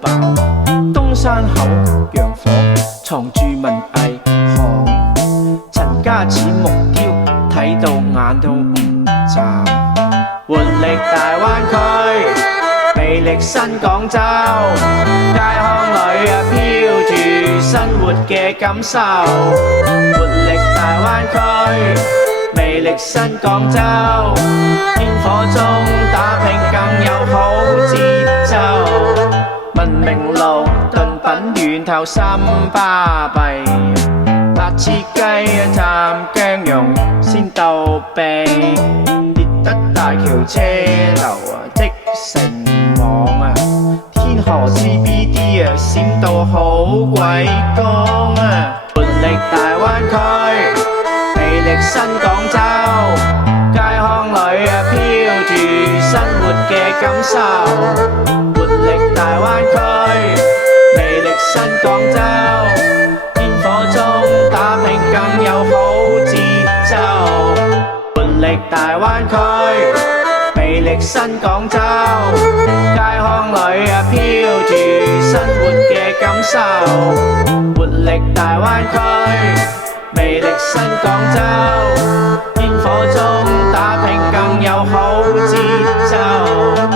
爆。東山口洋火藏住文藝行，陳家似木雕，睇到眼都唔眨。活力大灣區，魅力新廣州，街巷裏飄住生活嘅感受。活力大灣區，魅力新廣州，煙火中打拼更有好節奏。文明路燉品源頭心巴閉，辣切雞蘸薑蓉鮮豆皮，獵德大橋車流即成網啊！天河 CBD 閃到好鬼光啊！活力大灣區，魅力新廣州，街巷裏飄住生活嘅感受。活力大灣區，魅力新廣州，煙火中打拼更有好節奏。活力大灣區，魅力新廣州，街巷裏飄住生活嘅感受。活力大灣區，魅力新廣州，煙火中打拼更有好節奏。